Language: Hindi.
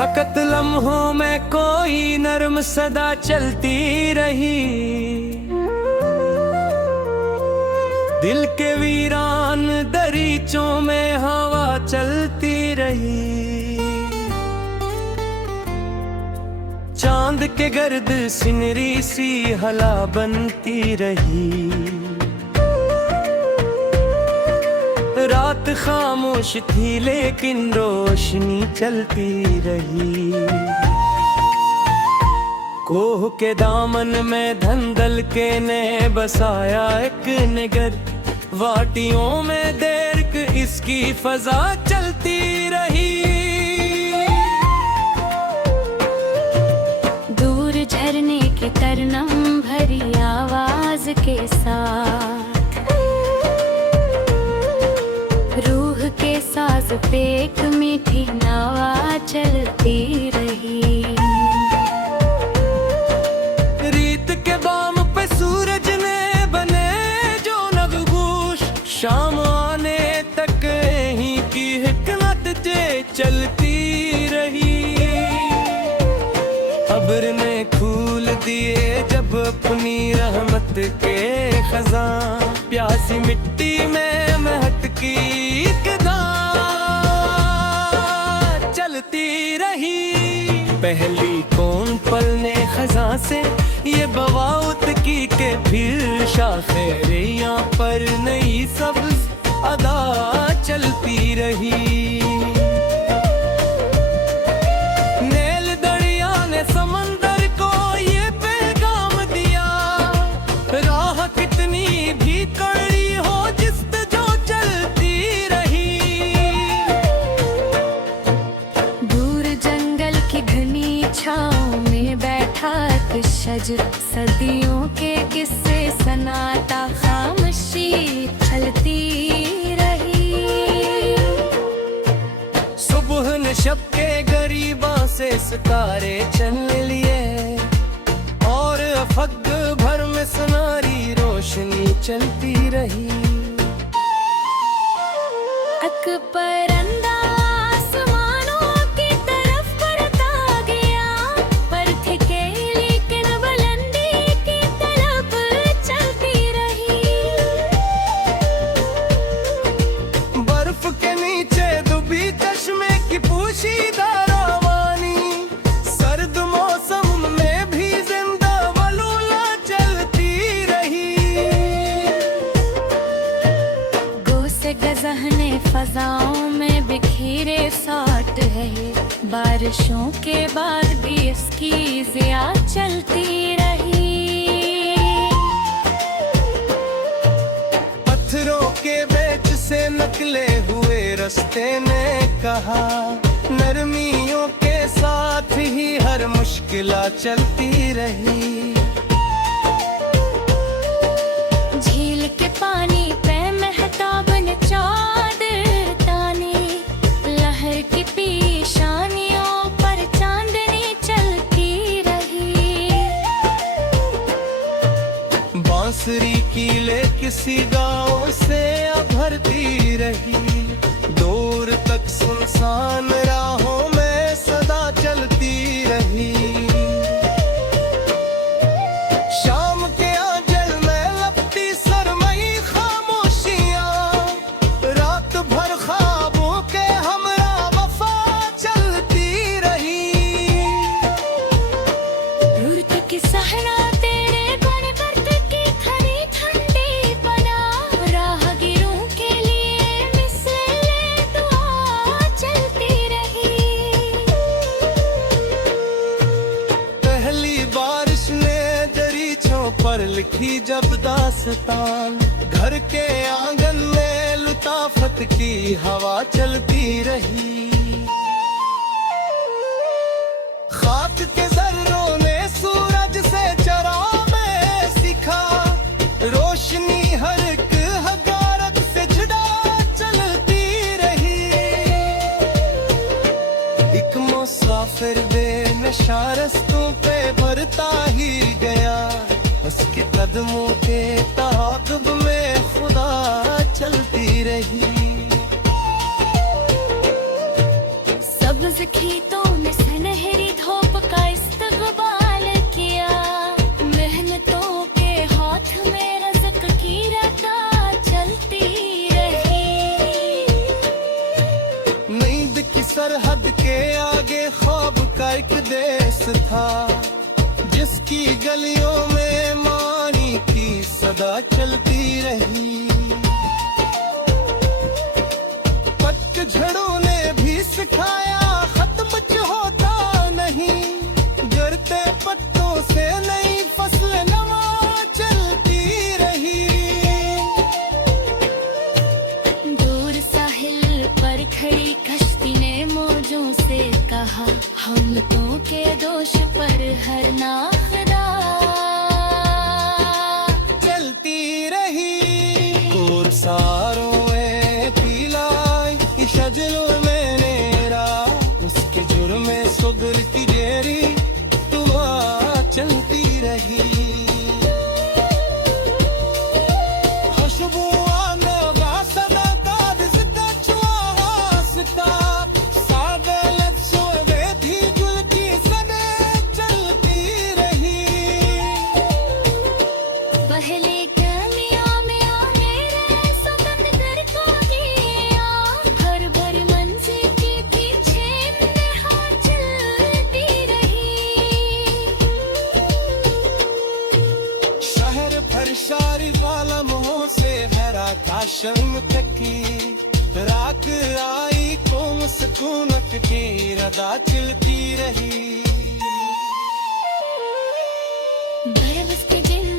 सख्त लम्हों में कोई नर्म सदा चलती रही, दिल के वीरान दरीचों में हवा चलती रही। चांद के गर्द सिनरी सी हला बनती रही, रात खामोश थी लेकिन रोशनी चलती रही। कोह के दामन में धंधल के ने बसाया एक निगर, वाटियों में देर इसकी फजा चलती रही। दूर झरने की तरनम भरी आवाज के साथ रूह के साज पे एक मीठी नवा चलती रही। रीत के बाम पे सूरज ने बने जो नगगोश, शाम आने तक ही की हिकमत जे चलती रही। अब्र ने खूल दिए जब अपनी रहमत के खजां, प्यासी मिट्टी में महकती चलती रही। पहली कौन पल ने खजां से ये बगावत की के फिर शाखेरियां पर नई सब्ज़ अदा चलती रही। नील दरिया ने समंदर को ये पैगाम दिया, राह कितनी भी कड़ी हो जिस्त जो चलती रही। दूर जंगल की घनी छाँव में बैठा एक शजर, सदियों के किस्से सनाता खामोशी चलती रही। सुबह ने शब के गरीबा से सितारे चल लिए, और अफक भर में सुनारी रोशनी चलती रही। अकबरंदा आसमानों की तरफ बढ़ता गया, पर थे के लेकिन बुलंदी की तलब चलती रही। बर्फ के नीचे डूबी चश्मे की पोशीदा रवानी, सर्द मौसम में भी जिंदा वलूला चलती रही। गो से गजहने फजाओं में बिखरे साट है, बारिशों के बाद भी इसकी जिया चलती रही। पत्थरों के बेच से नकले हुए रास्ते ने कहा, नरमियों के साथ ही हर मुश्किला चलती रही। झील के पानी पे महताब ने चादर तानी, लहर की पेशानियों पर चांदनी चलती रही। बांसुरी कीले किसी गांव से भरती रही, दूर तक सुनसान राहों में सदा चलती रही। शाम के आंचल में लपटी सरमई खामोशियां, रात भर ख्वाबों के हमरा वफा चलती रही। दूर तक सहरा तेरे गुण करते की खरी ठंडी पना, राहगीरों के लिए मिसले दुआ चलती रही। पहली बारिश ने दरीचों पर लिखी जब दास्तान, घर के आंगन में लुताफत की हवा चलती रही। खाक के जर्रों ने सूरज से चराने सीखा, रोशनी हर एक हगारत से जुड़ा चलती रही। एक मुसाफिर बेनशा रस्तों पे भरता ही गया, उसके कदमों के ताक़ुब में खुदा चलती रही। सब्ज़ खेतों में था, जिसकी गलियों में मानी की सदा चलती रही। पतझड़ों ने भी सिखाया खत्म जो होता नहीं, गिरते पत्तों से नई फसल नवा चलती रही। दूर साहिल पर खड़ी कश्ती ने मौजों से कहा, हम तो के दोष पर हर नाखदा चलती रही। कोरसारों में पीलाई शजलों में नेरा, उसके जुर्म में सुगर की जेरी तुमा चलती रही। खुशबू आना वासना का जिसका छुआ वास्ता, सागलत सोवे थी गुल की सने चलती रही। पहले गलियां में आ मेरे सुगंध घर को किया, हर भर मंजिल के पीछे निहार चलती रही। शहर फरशारी वाला मोह से भरा था शर्म तकी, रात आई को सुकूनत की रदा चलती रही। बरबस के दिल